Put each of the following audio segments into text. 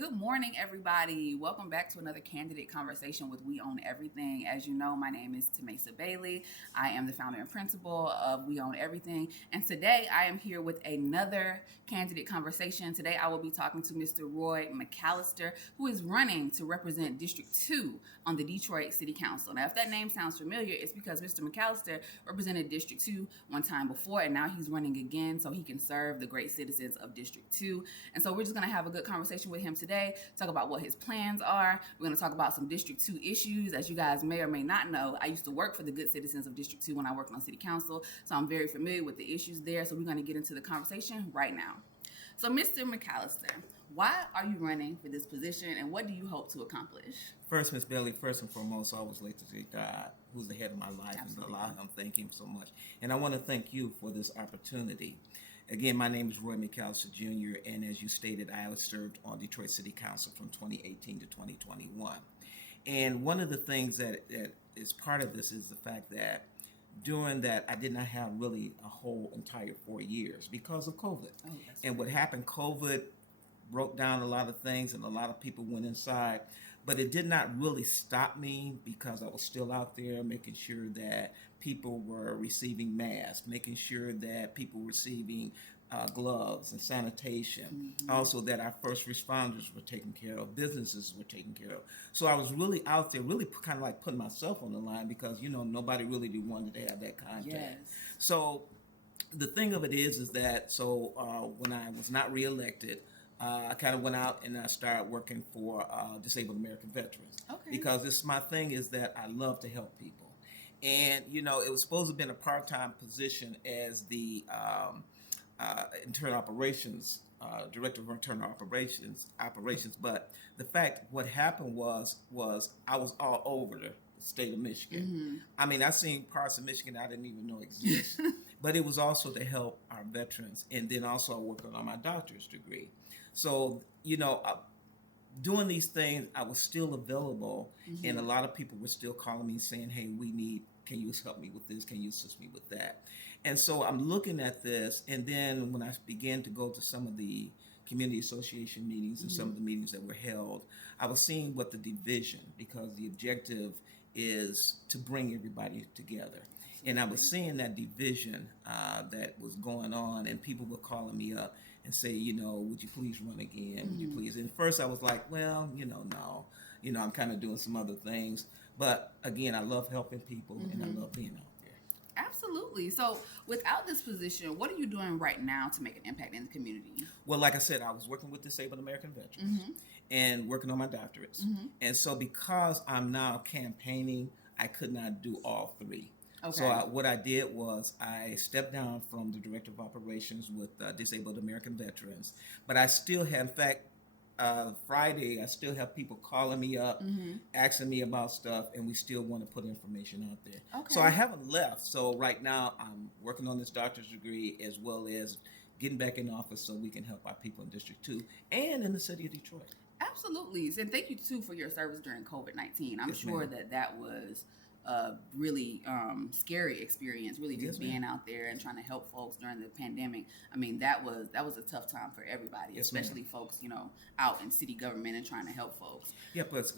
Good morning, everybody. Welcome back to another candidate conversation with We Own Everything. As you know, my name is Tamesa Bailey. I am the founder and principal of We Own Everything. And today I am here with another candidate conversation. Today I will be talking to Mr. Roy McCallister, who is running to represent District 2 on the Detroit City Council. Now, if that name sounds familiar, it's because Mr. McCallister represented District 2 one time before, and now he's running again so he can serve the great citizens of District 2. And so we're just going to have a good conversation with him today, talk about what his plans are. We're going to talk about some District 2 issues. As you guys may or may not know, I used to work for the good citizens of District 2 when I worked on City Council, so I'm very familiar with the issues there. So we're going to get into the conversation right now. So Mr. McCallister, why are you running for this position, and what do you hope to accomplish? First, Ms. Bailey, first and foremost, I always like to thank God, who's the head of my life, Absolutely. and allow him, thank him so much. And I want to thank you for this opportunity. Again, my name is Roy McCallister Jr., and as you stated, I was served on Detroit City Council from 2018 to 2021. And one of the things that is part of this is the fact that during that, I did not have really a whole entire 4 years because of COVID. And what happened, COVID broke down a lot of things and a lot of people went inside, but it did not really stop me because I was still out there making sure that people were receiving masks, making sure that people were receiving gloves and sanitation. Mm-hmm. Also that our first responders were taken care of, businesses were taken care of. So I was really out there, really kind of like putting myself on the line because, nobody really wanted to have that contact. Yes. So the thing of it is that, when I was not reelected, I kind of went out and I started working for disabled American veterans. Okay. Because my thing is that I love to help people. And, it was supposed to have been a part-time position as the internal operations, director of internal operations, but what happened was I was all over the state of Michigan. Mm-hmm. I mean, I seen parts of Michigan I didn't even know existed, but it was also to help our veterans. And then also I worked on my doctor's degree. So, doing these things, I was still available, Mm-hmm. and a lot of people were still calling me saying, hey, can you help me with this? Can you assist me with that? And so I'm looking at this, and then when I began to go to some of the community association meetings and Mm-hmm. some of the meetings that were held, I was seeing what the division, because the objective is to bring everybody together. And I was seeing that division that was going on, and people were calling me up and say, would you please run again? Would you please? And first I was like, well, no. I'm kind of doing some other things. But again, I love helping people, and I love being out there. Absolutely. So without this position, what are you doing right now to make an impact in the community? Well, like I said, I was working with disabled American veterans and working on my doctorates. And so because I'm now campaigning, I could not do all three. Okay. So what I did was I stepped down from the Director of Operations with Disabled American Veterans, but I still have, in fact, Friday, I still have people calling me up, asking me about stuff, and we still want to put information out there. Okay. So I haven't left. So right now I'm working on this doctor's degree as well as getting back in office so we can help our people in District 2 and in the city of Detroit. Absolutely. And thank you, too, for your service during COVID-19. I'm Yes, sure ma'am. that was a really scary experience, really just Yes, being out there and trying to help folks during the pandemic. I mean, that was a tough time for everybody, Yes, especially folks, out in city government and trying to help folks. Yeah, but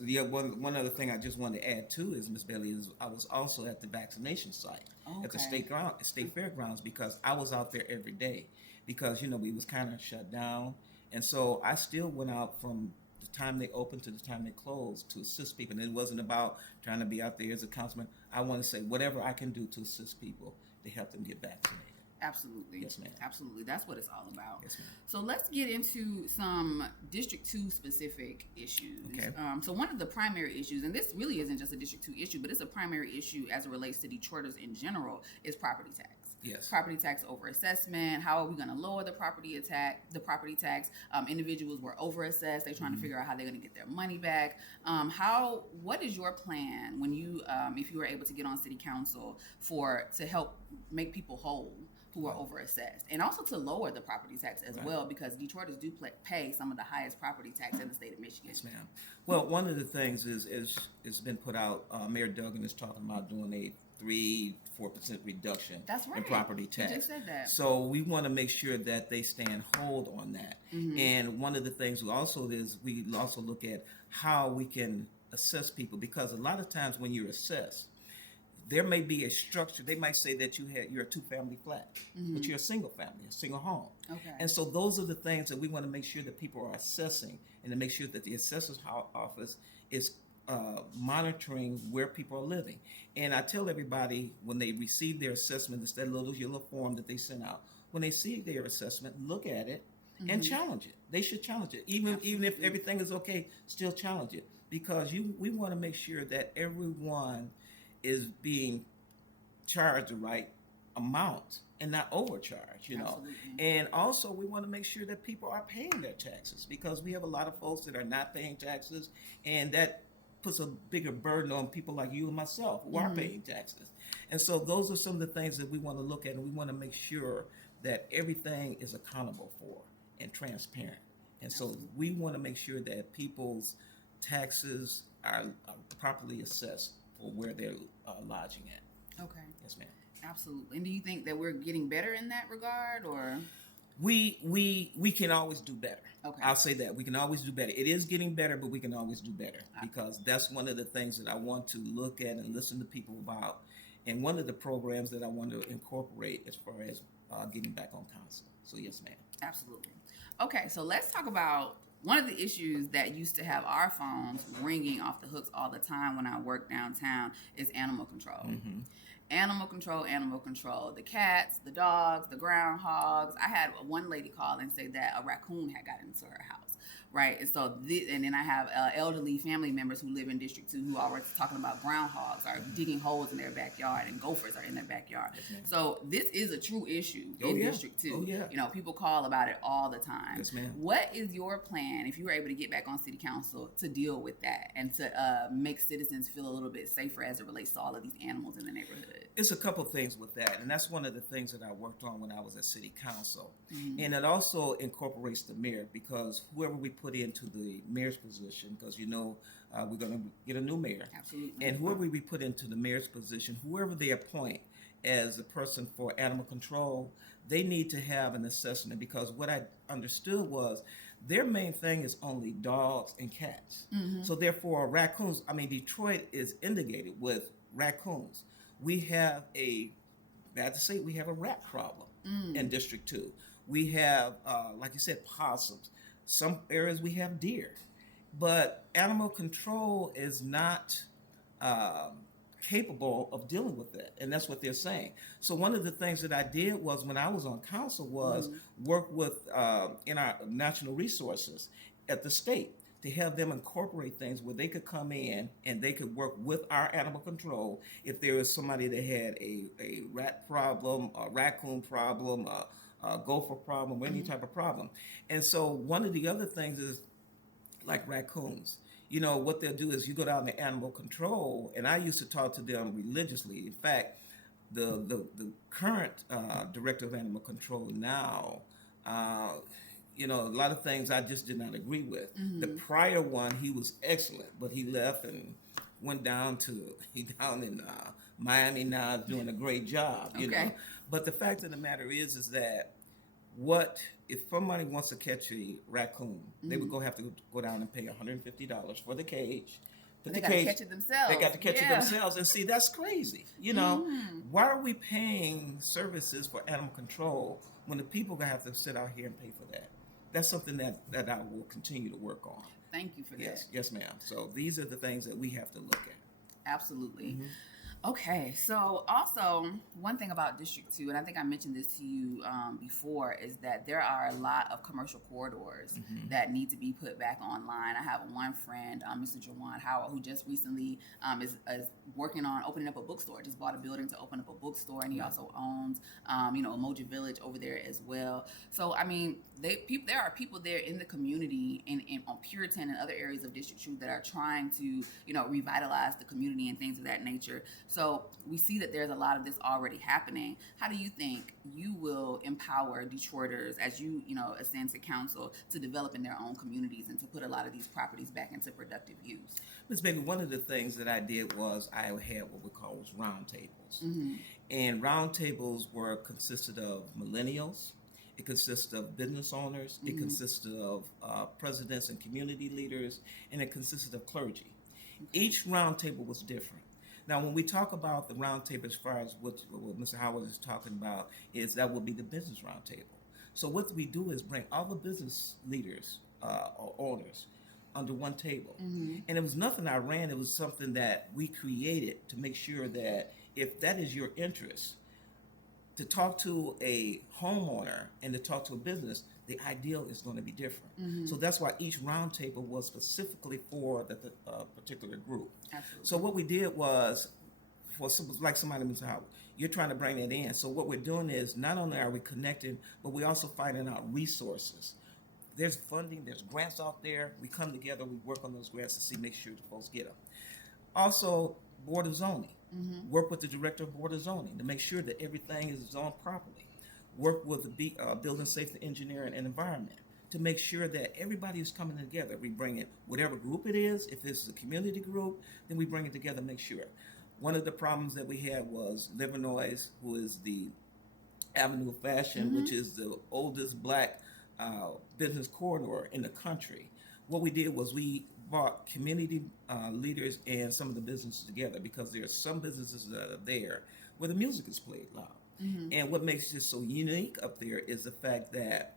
one other thing I just wanted to add too is, Ms. Bailey, is I was also at the vaccination site at the state fairgrounds because I was out there every day because we was kind of shut down, and so I still went out from the time they opened to the time they closed to assist people. And it wasn't about trying to be out there as a councilman. I want to say whatever I can do to assist people to help them get vaccinated. Absolutely. Yes, ma'am. Absolutely. That's what it's all about. Yes, ma'am. So let's get into some District 2 specific issues. Okay. So one of the primary issues, and this really isn't just a District 2 issue, but it's a primary issue as it relates to Detroiters in general, is property tax. Yes. Property tax overassessment. How are we going to lower the property tax? Individuals were overassessed. They're trying to figure out how they're going to get their money back. What is your plan when you, if you were able to get on city council to help make people whole who are overassessed, and also to lower the property tax as well, because Detroiters do pay some of the highest property tax in the state of Michigan. Yes, ma'am. Well, one of the things is it's been put out. Mayor Duggan is talking about doing a 3-4% reduction in property tax. You just said that. So we want to make sure that they stand hold on that. And one of the things we also look at how we can assess people, because a lot of times when you're assessed, there may be a structure. They might say that you're a 2-family flat, but you're a single family, a single home. Okay. And so those are the things that we want to make sure that people are assessing, and to make sure that the assessor's office is monitoring where people are living. And I tell everybody, when they receive their assessment, it's that little yellow form that they send out. When they see their assessment, look at it and challenge it. They should challenge it, even if everything is okay. Still challenge it, because we want to make sure that everyone is being charged the right amount and not overcharged, And also we want to make sure that people are paying their taxes, because we have a lot of folks that are not paying taxes, and that puts a bigger burden on people like you and myself who are paying taxes. And so those are some of the things that we want to look at, and we want to make sure that everything is accountable for and transparent. And so we want to make sure that people's taxes are properly assessed for where they're lodging at. Okay. Yes, ma'am. Absolutely. And do you think that we're getting better in that regard, or? We can always do better. Okay. I'll say that. We can always do better. It is getting better, but we can always do better, because that's one of the things that I want to look at and listen to people about, and one of the programs that I want to incorporate as far as getting back on council. So yes, ma'am. Absolutely. Okay, so let's talk about one of the issues that used to have our phones ringing off the hooks all the time when I worked downtown is animal control. Animal control. The cats, the dogs, the groundhogs. I had one lady call and say that a raccoon had gotten into her house, right? And so, and then I have elderly family members who live in District 2 who are talking about groundhogs are digging holes in their backyard, and gophers are in their backyard. So this is a true issue in District 2. People call about it all the time. Yes, ma'am. What is your plan, if you were able to get back on city council, to deal with that and to make citizens feel a little bit safer as it relates to all of these animals in the neighborhood? It's a couple things with that, and that's one of the things that I worked on when I was at city council. And it also incorporates the mayor, because whoever we put into the mayor's position, because we're going to get a new mayor. Absolutely. And whoever we put into the mayor's position, whoever they appoint as a person for animal control, they need to have an assessment, because what I understood was their main thing is only dogs and cats. So therefore raccoons, Detroit is inundated with raccoons. We have a rat problem in District 2. We have, like you said, possums. Some areas we have deer. But animal control is not capable of dealing with that, and that's what they're saying. So one of the things that I did was, when I was on council, was work with in our natural resources at the state to have them incorporate things where they could come in and they could work with our animal control if there was somebody that had a rat problem, a raccoon problem, a gopher problem, or any type of problem. And so one of the other things is, like raccoons, what they'll do is you go down to animal control, and I used to talk to them religiously. In fact, the current director of animal control now, a lot of things I just did not agree with. The prior one, he was excellent, but he left and went down in Miami now, doing a great job, you know. But the fact of the matter is that if somebody wants to catch a raccoon, they would have to go down and pay $150 for the cage. But they got to catch it themselves. They got to catch it themselves. And see, that's crazy. Why are we paying services for animal control when the people going to have to sit out here and pay for that? That's something that I will continue to work on. Thank you for that. Yes, ma'am. So these are the things that we have to look at. Absolutely. Okay, so also one thing about District 2, and I think I mentioned this to you before, is that there are a lot of commercial corridors that need to be put back online. I have one friend, Mr. Jawan Howard, who just recently is working on opening up a bookstore, just bought a building to open up a bookstore, and he also owns, Emoji Village over there as well. So, there are people there in the community and on Puritan and other areas of District 2 that are trying to, revitalize the community and things of that nature. So we see that there's a lot of this already happening. How do you think you will empower Detroiters as you know, ascend to council to develop in their own communities and to put a lot of these properties back into productive use? Ms. Baby, one of the things that I did was I had what we call roundtables. Mm-hmm. And roundtables consisted of millennials, it consisted of business owners, it consisted of presidents and community leaders, and it consisted of clergy. Okay. Each roundtable was different. Now, when we talk about the roundtable, as far as what Mr. Howard is talking about, is that would be the business roundtable. So what we do is bring all the business leaders or owners under one table. Mm-hmm. And it was nothing I ran, it was something that we created to make sure that if that is your interest, to talk to a homeowner and to talk to a business, the ideal is going to be different. Mm-hmm. So that's why each roundtable was specifically for the particular group. Absolutely. So what we did was, like somebody was out, you're trying to bring that in. So what we're doing is not only are we connecting, but we're also finding out resources. There's funding, there's grants out there. We come together, we work on those grants to make sure the folks get them. Also, Board of Zoning. Mm-hmm. Work with the Director of Board of Zoning to make sure that everything is zoned properly. Work with the Building Safety Engineering and Environment to make sure that everybody is coming together. We bring in whatever group it is. If this is a community group, then we bring it together and make sure. One of the problems that we had was Livernois, who is the Avenue of Fashion, mm-hmm. which is the oldest black business corridor in the country. What we did was we brought community leaders and some of the businesses together, because there are some businesses that are there where the music is played loud. Mm-hmm. And what makes it so unique up there is the fact that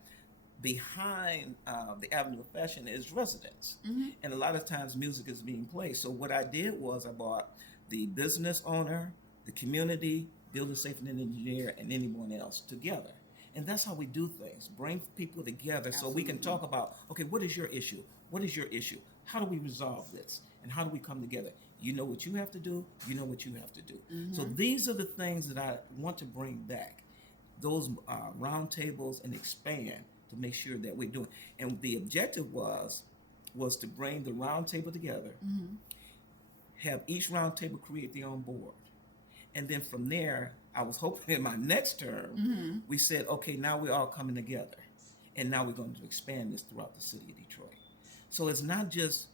behind the Avenue of Fashion is residents. Mm-hmm. And a lot of times music is being played. So what I did was I brought the business owner, the community, building safety and engineer, and anyone else together. And that's how we do things. Bring people together. Absolutely. So we can talk about, okay, what is your issue? What is your issue? How do we resolve this? And how do we come together? You know what you have to do. You know what you have to do. Mm-hmm. So these are the things that I want to bring back. Those roundtables and expand to make sure that we're doing. And the objective was to bring the roundtable together, mm-hmm. have each roundtable create their own board. And then from there, I was hoping in my next term, mm-hmm. we said, okay, now we're all coming together. And now we're going to expand this throughout the city of Detroit. So it's not just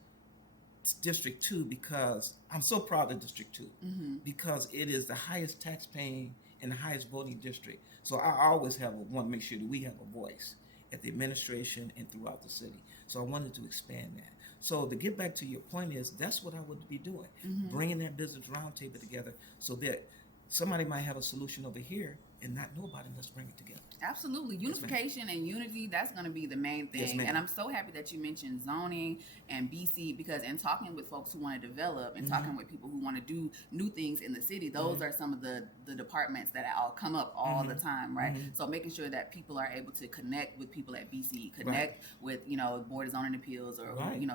District 2, because I'm so proud of District 2, mm-hmm. because it is the highest tax paying and the highest voting district. So I always want to make sure that we have a voice at the administration and throughout the city. So I wanted to expand that. So to get back to your point is, that's what I would be doing, mm-hmm. bringing that business roundtable together so that somebody might have a solution over here and not know about it. Let's bring it together. Absolutely. Unification and unity, that's going to be the main thing. Yes, ma'am. And I'm so happy that you mentioned zoning and BC, because in talking with folks who want to develop and mm-hmm. talking with people who want to do new things in the city, those mm-hmm. are some of the departments that all come up all mm-hmm. the time, right? Mm-hmm. So making sure that people are able to connect with people at BC, connect with, Board of Zoning Appeals or,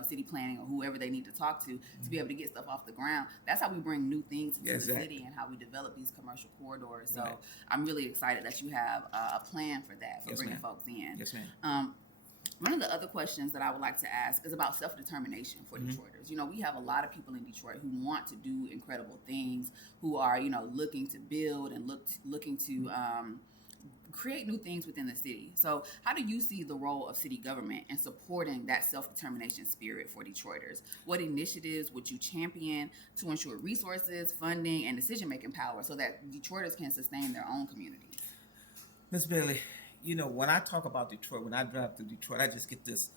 city planning or whoever they need to talk to be able to get stuff off the ground. That's how we bring new things into the city and how we develop these commercial corridors. So I'm really excited that you have a plan for that, for bringing folks in. Yes, ma'am. One of the other questions that I would like to ask is about self-determination for mm-hmm. Detroiters. We have a lot of people in Detroit who want to do incredible things, who are, looking to build and looking to create new things within the city. So how do you see the role of city government in supporting that self-determination spirit for Detroiters? What initiatives would you champion to ensure resources, funding, and decision-making power so that Detroiters can sustain their own communities? Ms. Bailey, when I talk about Detroit, when I drive through Detroit, I just get this,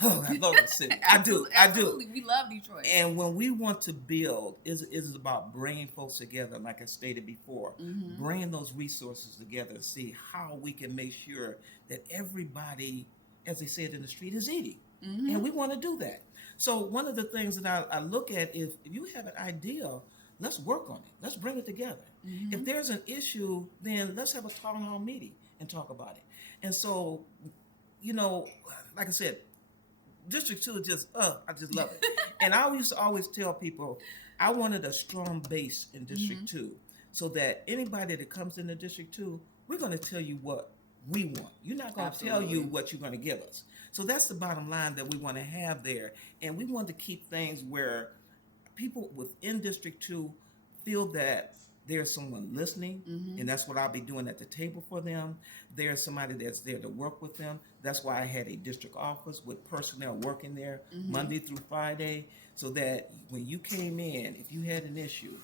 I love the city. Absolutely. I do. We love Detroit. And when we want to build, it's about bringing folks together, like I stated before, mm-hmm. bringing those resources together to see how we can make sure that everybody, as they said in the street, is eating. Mm-hmm. And we want to do that. So one of the things that I look at is, if you have an idea, let's work on it. Let's bring it together. Mm-hmm. If there's an issue, then let's have a town hall meeting and talk about it. And so, like I said, District 2 is just, I just love it. And I used to always tell people, I wanted a strong base in District mm-hmm. 2, so that anybody that comes into District 2, we're going to tell you what we want. You're not going to tell you what you're going to give us. So that's the bottom line that we want to have there. And we want to keep things where people within District 2 feel that there's someone listening, Mm-hmm. and that's what I'll be doing at the table for them. There's somebody that's there to work with them. That's why I had a district office with personnel working there Mm-hmm. Monday through Friday, so that when you came in, if you had an issue,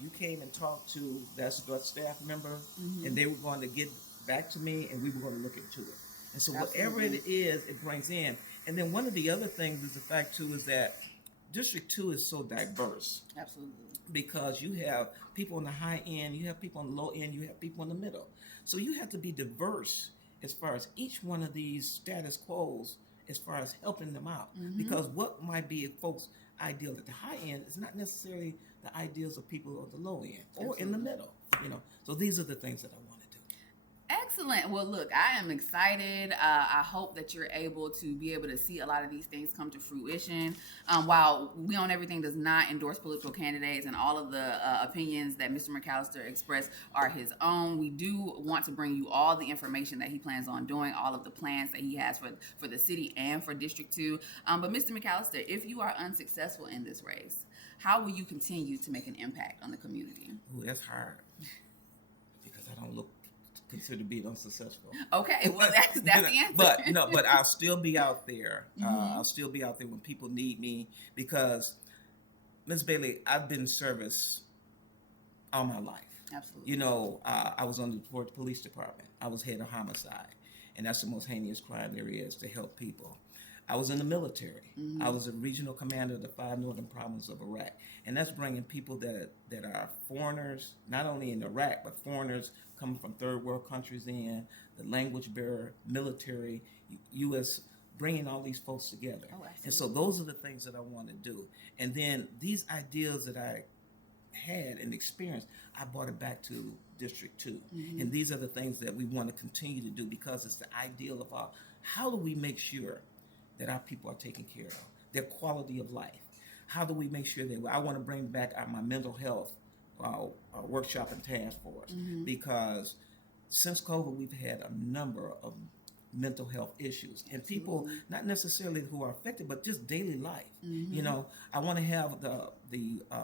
you came and talked to that staff member, Mm-hmm. and they were going to get back to me, and we were going to look into it. And so whatever Absolutely. it is, it brings in. And then one of the other things is the fact too is that District 2 is so diverse Absolutely. because you have people on the high end, you have people on the low end, you have people in the middle. So you have to be diverse as far as each one of these status quos as far as helping them out. Mm-hmm. Because what might be folks' ideal at the high end is not necessarily the ideals of people at the low end or in the middle. So these are the things that I want to do. Excellent. Well, look, I am excited. I hope that you're able to see a lot of these things come to fruition. While We Own Everything does not endorse political candidates, and all of the opinions that Mr. McCallister expressed are his own, we do want to bring you all the information that he plans on doing, all of the plans that he has for the city and for District 2. But Mr. McCallister, if you are unsuccessful in this race, how will you continue to make an impact on the community? Ooh, that's hard because I don't consider to be unsuccessful. Okay, well that's the answer. But I'll still be out there. Mm-hmm. I'll still be out there when people need me because, Ms. Bailey, I've been in service all my life. Absolutely. I was on the Detroit Police Department. I was head of homicide, and that's the most heinous crime there is, to help people. I was in the military. Mm-hmm. I was a regional commander of the 5 northern provinces of Iraq. And that's bringing people that are foreigners, not only in Iraq, but foreigners coming from third world countries in, the language barrier, military, U.S., bringing all these folks together. Oh, and so those are the things that I want to do. And then these ideas that I had and experienced, I brought it back to District 2. Mm-hmm. And these are the things that we want to continue to do because it's the ideal of how do we make sure that our people are taken care of, their quality of life. How do we make sure that I want to bring back my mental health workshop and task force, mm-hmm. because since COVID, we've had a number of mental health issues and people not necessarily who are affected, but just daily life. Mm-hmm. I want to have the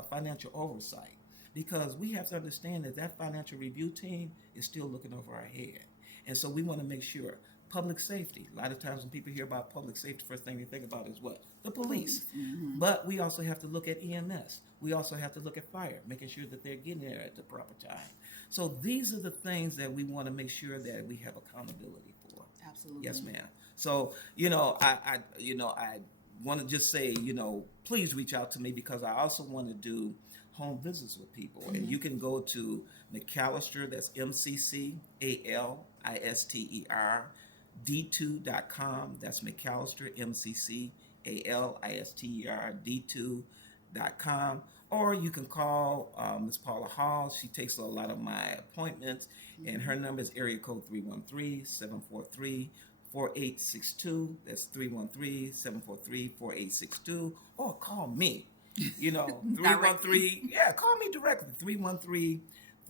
financial oversight because we have to understand that financial review team is still looking over our head. And so we want to make sure. Public safety. A lot of times when people hear about public safety, first thing they think about is what? The police. Mm-hmm. But we also have to look at EMS. We also have to look at fire, making sure that they're getting there at the proper time. So these are the things that we want to make sure that we have accountability for. Absolutely. Yes, ma'am. So, I want to just say, please reach out to me because I also want to do home visits with people. Mm-hmm. And you can go to McCallister, that's McCallister, D2.com. That's McCallister, McCallister, D2.com. Or you can call Ms. Paula Hall. She takes a lot of my appointments, and her number is area code 313-743-4862. That's 313-743-4862. Or call me. 313. Yeah, call me directly.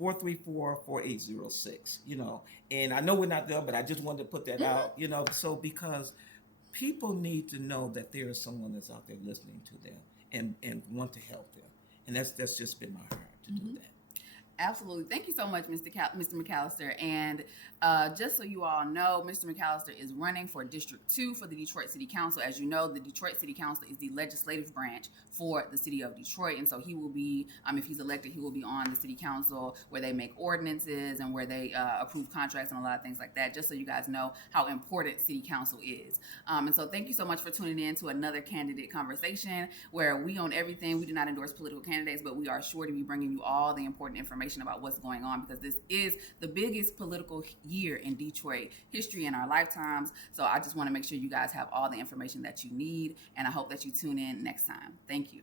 313-434-4806, and I know we're not there, but I just wanted to put that out, so because people need to know that there is someone that's out there listening to them and want to help them. And that's just been my heart to do that. Absolutely. Thank you so much, Mr. McCallister. And just so you all know, Mr. McCallister is running for District 2 for the Detroit City Council. As you know, the Detroit City Council is the legislative branch for the city of Detroit. And so he will be, if he's elected, he will be on the city council where they make ordinances and where they approve contracts and a lot of things like that, just so you guys know how important city council is. And so thank you so much for tuning in to another candidate conversation where we own everything. We do not endorse political candidates, but we are sure to be bringing you all the important information about what's going on because this is the biggest political year in Detroit history in our lifetimes. So I just want to make sure you guys have all the information that you need, and I hope that you tune in next time. Thank you.